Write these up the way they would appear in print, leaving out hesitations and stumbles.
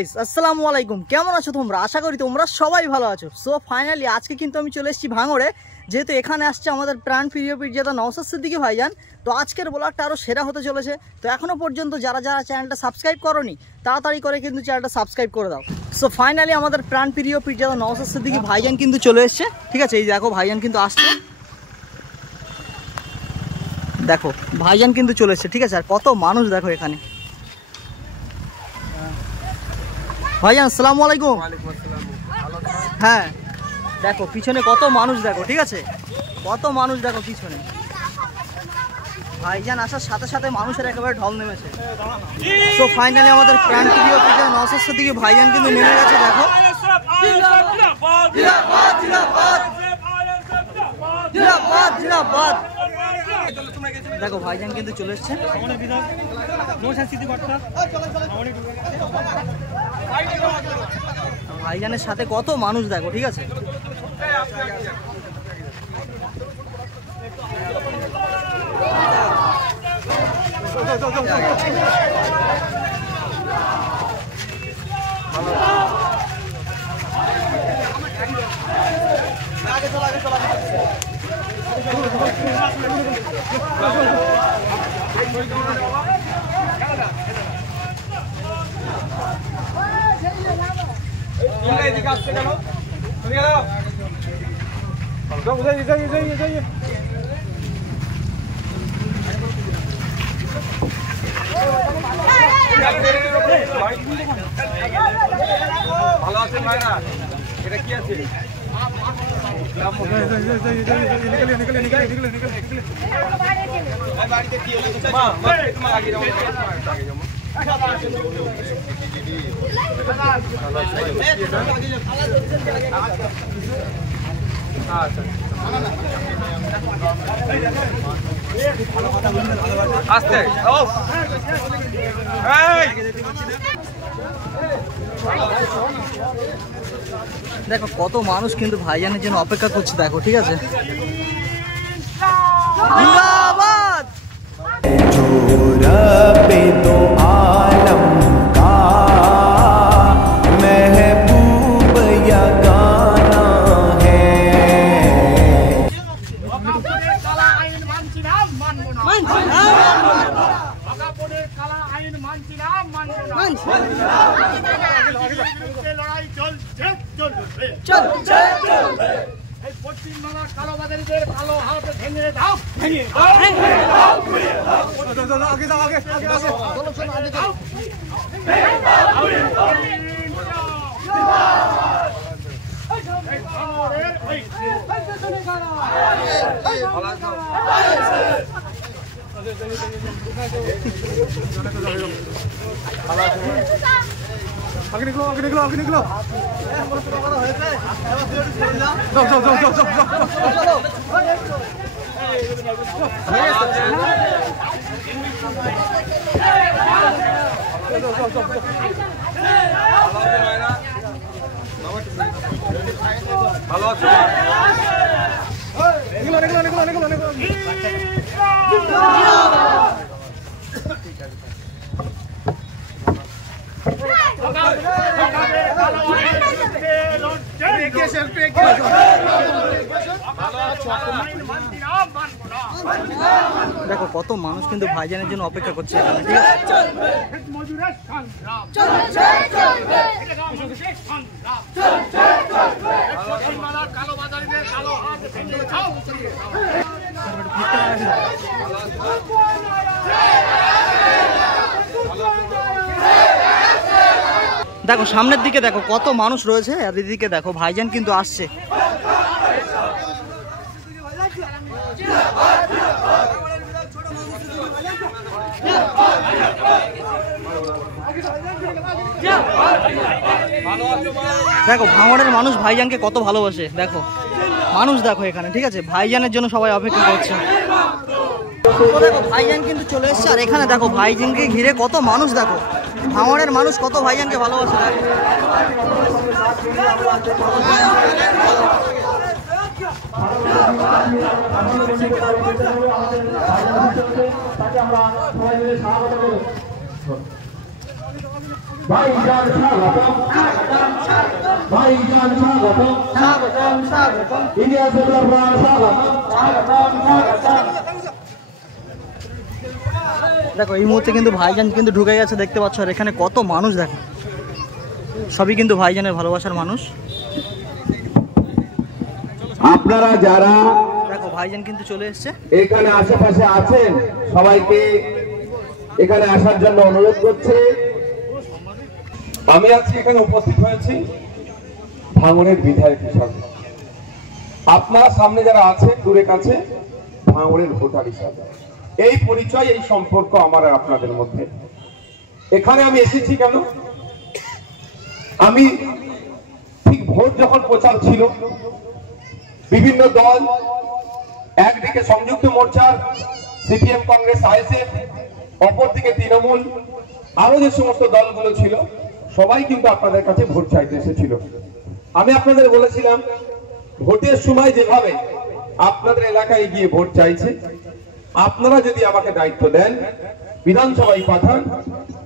Guys আসসালামু আলাইকুম, কেমন আছো তোমরা? আশা করি তোমরা সবাই ভালো আছো। সো ফাইনালি আজকে কিন্তু আমি চলে এসেছি ভাঙড়ে, যেহেতু এখানে আসছে আমাদের প্রাণপ্রিয় পীরজাদা নওশাদ সিদ্দিকী ভাইজান। তো আজকের ব্লগটা আরও সেরা হতে চলেছে। তো এখনও পর্যন্ত যারা যারা চ্যানেলটা সাবস্ক্রাইব করোনি তাড়াতাড়ি করে কিন্তু চ্যানেলটা সাবস্ক্রাইব করে দাও। সো ফাইনালি আমাদের প্রাণপ্রিয় পীরজাদা নওশাদ সিদ্দিকী ভাইজান কিন্তু চলে এসছে, ঠিক আছে? এই দেখো ভাইজান কিন্তু আসছে, দেখো ভাইজান কিন্তু চলে এসছে, ঠিক আছে? আর কত মানুষ দেখো এখানে। ভাইজান আসসালামু আলাইকুম। হ্যাঁ দেখো পিছনে কত মানুষ দেখো, ঠিক আছে? কত মানুষ দেখো পিছনে। ভাইজান আসার সাথে সাথে মানুষের একেবারে ঢল নেমেছে। তো ফাইনালি আমাদের প্রাণপ্রিয় পীরজাদা নওশাদ সিদ্দিকী ভাইজান কিন্তু নেমে গেছে, দেখো। দেখো ভাইজান কিন্তু চলে এসছে। ভাইজানের সাথে কত মানুষ দেখো, ঠিক আছে? ভালো আছেন ভাইরা? এটা কি আছে? বাড়িতে কি মা তোমার আগে যাও, আগে যাও। আস্তে দেখো কত মানুষ কিন্তু ভাইজানের জন্য অপেক্ষা করছে, দেখো, ঠিক আছে? জিন্দাবাদ। পশ্চিমবাংলার কালোবাজারিদের কালো হাত ভেঙে দাও, আগে নিকলো আগে নিকলো আগে নিকলো। যাও যাও যাও যাও যাও ভালো আছে। নিকলো নিকলো নিকলো নিকলো নিকলো। দেখো কত মানুষ কিন্তু ভাইজানের জন্য অপেক্ষা করছে এখানে, ঠিক আছে? দেখো সামনের দিকে দেখো কত মানুষ রয়েছে, আর এদিকে দেখো ভাইজান কিন্তু আসছে। দেখো ভাঙড়ের মানুষ ভাইজানকে কত ভালোবাসে, দেখো মানুষ দেখো এখানে, ঠিক আছে? ভাইজানের জন্য সবাই অপেক্ষা করছে। দেখো ভাইজান কিন্তু চলে এসছে, আর এখানে দেখো ভাইজানকে ঘিরে কত মানুষ, দেখো ভাঙড়ের মানুষ কত ভাইজানকে ভালোবাসে। ভাইজান স্বাগতম, ভাইজান স্বাগতম, স্বাগতম স্বাগতম। ইলিয়াস ব্রাহ্মণ স্বাগতম, দেখো এই মুহূর্তে কিন্তু ভাইজান কিন্তু ঢুকে গেছে, দেখতে পাচ্ছ। আর এখানে কত মানুষ দেখো, সবই কিন্তু ভাইজানের ভালোবাসার মানুষ। আপনারা যারা দেখো ভাইজান কিন্তু চলে এসছে। এখানে আশেপাশে আছেন সবাইকে এখানে আসার জন্য অনুরোধ করছে। আমি আজকে এখানে উপস্থিত হয়েছি ভাঙড়ের বিধায়ক হিসাবে। আপনারা সামনে যারা আছে দূরে কাছে ভাঙড়ের ভোটার হিসাবে এই পরিচয়, এই সম্পর্ক আমার আর আপনাদের মধ্যে। এখানে আমি এসেছি কেন? আমি ঠিক ভোট যখন প্রচার ছিল, বিভিন্ন দল, একদিকে সংযুক্ত মোর্চার সিপিএম, কংগ্রেস, আইএসএফ, অপরদিকে তৃণমূল, আরো যে সমস্ত দলগুলো ছিল, সবাই কিন্তু আপনাদের কাছে ভোট চাইতে এসেছিল। আমি আপনাদের বলেছিলাম ভোটের সময় যেভাবে আপনাদের এলাকায় গিয়ে ভোট চাইছে, আপনারা যদি আমাকে দায়িত্ব দেন, বিধানসভায় পাঠান,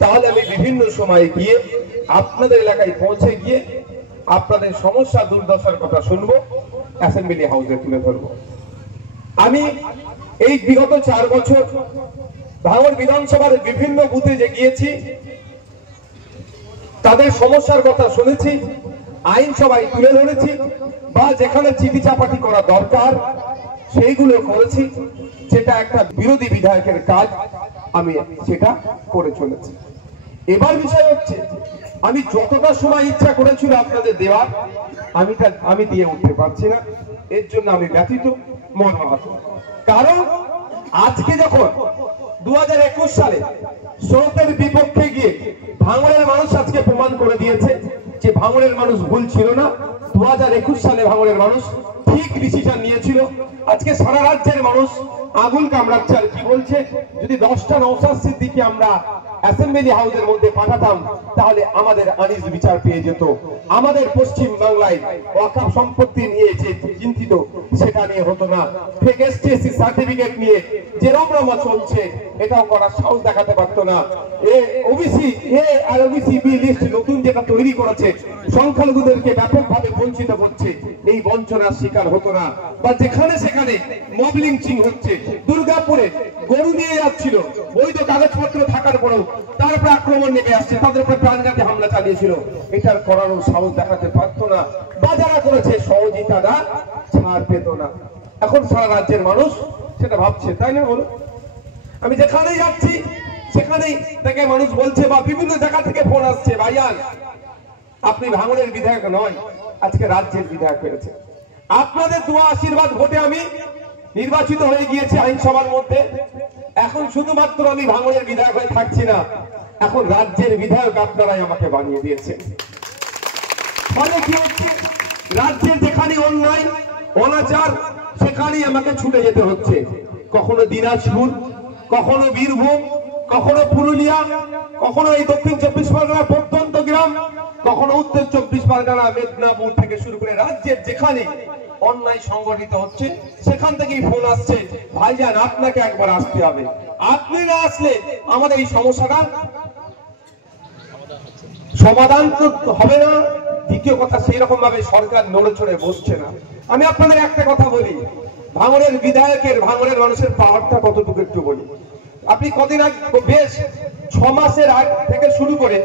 তাহলে আমি বিভিন্ন সময়ে গিয়ে আপনাদের এলাকায় পৌঁছে গিয়ে আপনাদের সমস্যা দুর্দশার কথা শুনবো, অ্যাসেম্বলি হাউসে তুলে ধরবো। আমি এই বিগত 4 বছর ভাঙড় বিধানসভার বিভিন্ন বুথে যে গিয়েছি, তাদের সমস্যার কথা শুনেছি, আইনসভায় তুলে ধরেছি, বা যেখানে চিঠি চাপাটি করা দরকার সেইগুলো করেছি। যেটা একটা বিরোধী বিধায়কের কাজ, আমি সেটা করে চলেছি। এবার বিষয় হচ্ছে, আমি যতটা সময় ইচ্ছা করেছিল আপনাদের দেওয়ার, আমি দিয়ে উঠতে পারছি না। এর জন্য আমি ব্যথিত, মর্মাহত। কারণ আজকে যখন 2021 সালে স্রোতের বিপক্ষে গিয়ে ভাঙড়ের মানুষ আজকে প্রমাণ করে দিয়েছে যে ভাঙড়ের মানুষ ভুল ছিল না। 2021 সালে ভাঙড়ের মানুষ ঠিক ডিসিশন নিয়েছিল। আজকে সারা রাজ্যের মানুষ আগুন কামড়াচ্ছে। আর কি বলছে, যদি 10টা নওশাদ সিদ্দিকী আমরা অ্যাসেম্বলি হাউসের মধ্যে পাঠাতাম, তাহলে আমাদের আনিস বিচার পেয়ে যেত। আমাদের পশ্চিম বাংলায় ওয়াকফ সম্পত্তি নিয়ে যে চিন্তিত, সেটা নিয়ে হতো না। ফেক এসটিএসসি সার্টিফিকেট নিয়ে যে রমরমা চলছে, এটাও করার সাহস দেখাতে পারতো না। ওবিসি এ আর ওবিসি বি লিস্ট নতুন যেটা তৈরি করেছে, সংখ্যালঘুদেরকে ব্যাপকভাবে বঞ্চিত করছে, এই বঞ্চনার শিকার হতো না। বা যেখানে সেখানে মব লিঞ্চিং হচ্ছে, দুর্গাপুরে গরু নিয়ে যাচ্ছিল, বৈধ কাগজপত্র থাকার পরেও তার উপর আক্রমণ নেমে আসছে, তাদের উপর প্রাণঘাতী হামলা চালিয়েছিল, এটার করারও সাহস দেখাতে পারতো না। বা যারা করেছে সহজেই তারা ছাড় পেত না। এখন সারা রাজ্যের মানুষ সেটা ভাবছে, তাই না? বলো, আমি যেখানেই যাচ্ছি সেখানেই থেকে মানুষ বলছে, বা বিভিন্ন জায়গা থেকে ফোন আসছে, ভাইয়ান আপনি ভাঙড়ের বিধায়ক নয়, আজকে রাজ্যের বিধায়ক হয়েছে। আপনাদের দোয়া আশীর্বাদ ভোটে আমি নির্বাচিত হয়ে গিয়েছি আইনসভার মধ্যে। এখন শুধুমাত্র আমি ভাঙড়ের বিধায়ক হয়ে থাকছি না, এখন রাজ্যের বিধায়ক আপনারাই আমাকে বানিয়ে দিয়েছেন। ফলে কি হচ্ছে, রাজ্যের যেখানে অন্যায় অনাচার, সেখানেই আমাকে ছুটে যেতে হচ্ছে। কখনো দিনাজপুর, কখনো বীরভূম, কখনো পুরুলিয়া, কখনো এই দক্ষিণ 24 পরগনা প্রত্যন্ত গ্রাম, কখনো উত্তর 24 পরগনা, মেদিনীপুর থেকে শুরু করে রাজ্যের যেখানে অন্যায় সংগঠিত হচ্ছে, সেখান থেকেই ফোন আসছে, ভাইজান আপনাকে একবার আসতে হবে। আপনি না আসলে আমাদের এই সমস্যাটা সমাধান তো হবে না। দ্বিতীয় কথা, সেই রকম ভাবে সরকার নড়ে চড়ে বসছে না। আমি আপনাদের একটা কথা বলি, ভাঙড়ের বিধায়কের, ভাঙড়ের মানুষের পাওয়ারটা কতটুকু একটু বলি। আপনি কদিন আগে, বেশ 6 মাসের আগ থেকে শুরু করে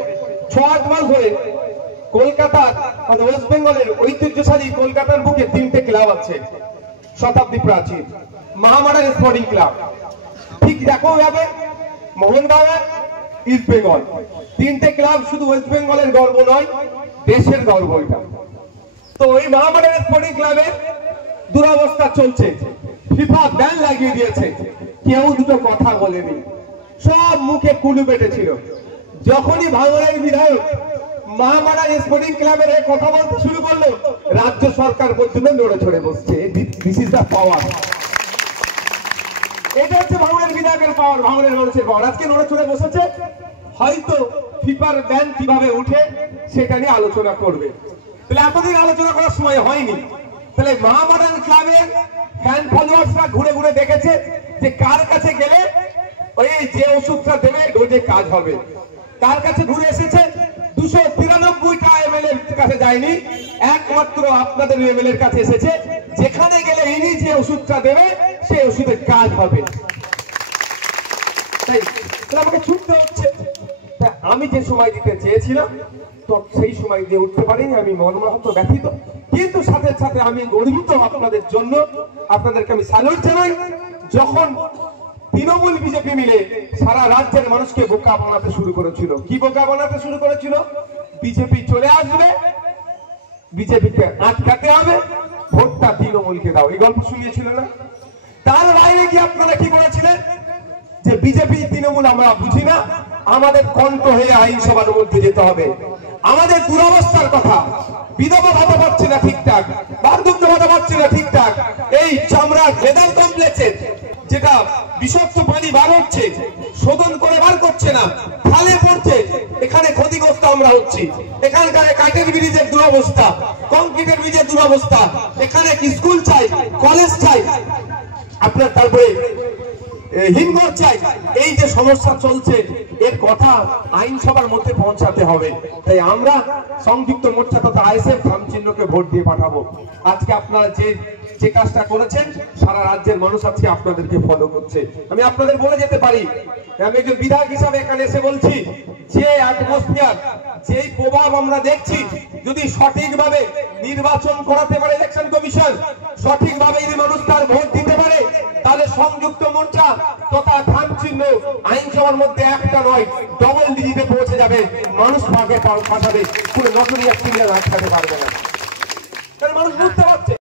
6-8 মাস ধরে কলকাতার, মানে ওয়েস্ট বেঙ্গলের ঐতিহ্যশালী কলকাতার বুকে 3টে ক্লাব আছে। শতাব্দী প্রাচীন, মহামাডান স্পোর্টিং ক্লাব, ঠিক দেখো যাবে মোহনবাগান, ইস্ট বেঙ্গল, 3টে ক্লাব শুধু ওয়েস্ট বেঙ্গলের গর্ব নয়, দেশের গর্ব এটা। তো ওই মহামাডান স্পোর্টিং ক্লাবের দুরবস্থা চলছে, ফিফা ব্যান লাগিয়ে দিয়েছে, কেউ দুটো কথা বলেনি, সব মুখে কুলু পেটেছিল। যখনই ভাঙড়ের বিধায়ক মহামাডান স্পোর্টিং ক্লাবের কথা বলতে শুরু করলো, রাজ্য সরকার পর্যন্ত নড়ে চড়ে বসছে। This is the power. এটা হচ্ছে ভাঙড়ের বিধায়কের পাওয়ার, ভাঙড়ের মানুষের পাওয়ার। আজকে নড়ে চড়ে বসেছে, হয়তো ফিফার ব্যান কিভাবে উঠে সেটা নিয়ে আলোচনা করবে। তাহলে এতদিন আলোচনা করার সময় হয়নি। তাহলে মহামাডান ক্লাবের ফ্যান ফলোয়ার্সরা ঘুরে ঘুরে দেখেছে যে কার কাছে গেলে ওই যে ওষুধটা দেবে ডোজে কাজ হবে। কার কাছে ঘুরে এসেছে, 293টা এমএলএ এর কাছে যায়নি, একমাত্র আপনাদের এমএলএ এর কাছে এসেছে। যেখানে গেলে ইনি যে ওষুধটা দেবে সেই ওষুধের কাজ হবে। তাই আমাকে ছুটতে হচ্ছে। আমি যে সময় দিতে চেয়েছিলাম তো সেই সময় দিয়ে উঠতে পারিনি, আমি মর্মাহত ব্যথিত, কিন্তু সাথে সাথে আমি গর্বিত আপনাদের জন্য। আপনাদেরকে আমি স্যালুট জানাই। যখন তৃণমূল বিজেপি মিলে সারা রাজ্যের মানুষকে বোকা বানাতে শুরু করেছিল, কি বোকা বানাতে শুরু করেছিল? বিজেপি চলে আসবে, বিজেপিকে আটকাতে হবে, ভোটটা তৃণমূলকে দাও, এই গল্প শুনিয়েছিল না? তার বাইরে কি আপনারা কি বলেছিলেন? যে বিজেপি তৃণমূল আমরা বুঝি না, আমাদের কণ্ঠ হয়ে আইনসভার মধ্যে যেতে হবে। আমাদের দুরবস্থার কথা, বিধবা ভাতা পাচ্ছে না ঠিকঠাক, বার্ধক্য ভাতা পাচ্ছে না ঠিকঠাক, এই চামড়ার মেদাল কমপ্লেক্সে যেটা বিষাক্ত পানি বার হচ্ছে, শোধন করে বার করছে না, খালে পড়ছে, এখানে ক্ষতিগ্রস্ত আমরা হচ্ছি। এখানকার কাঠের ব্রিজের দুরবস্থা, কংক্রিটের ব্রিজের দুরবস্থা, এখানে স্কুল চাই, কলেজ চাই, আপনার তারপরে হিমঘর চাই। এই যে সমস্যা চলছে এর কথা আইনসভার মধ্যে পৌঁছাতে হবে। তাই আমরা সংযুক্ত মোর্চা তথা আইএসএফ ধাম চিহ্নকে ভোট দিয়ে পাঠাবো। আজকে আপনারা যে কাজটা করেছেন সারা রাজ্যের মানুষ আজকে আপনাদেরকে ফলো করছে। আমি আপনাদের বলে যেতে পারি, আমি একজন বিধায়ক হিসাবে এখানে এসে বলছি, যে অ্যাটমসফিয়ার, যেই প্রভাব আমরা দেখছি, যদি সঠিকভাবে নির্বাচন করাতে পারে ইলেকশন কমিশন, সঠিকভাবে যদি মানুষ তার ভোট দিতে পারে, তাহলে সংযুক্ত মোর্চা তথা ধাম চিহ্ন আইনসভার মধ্যে একটা নয়, ডবল ডিজিটে পৌঁছে যাবে। মানুষ ভাগে পাঠাবে, কোনো নতুন আটকাতে পারবে না।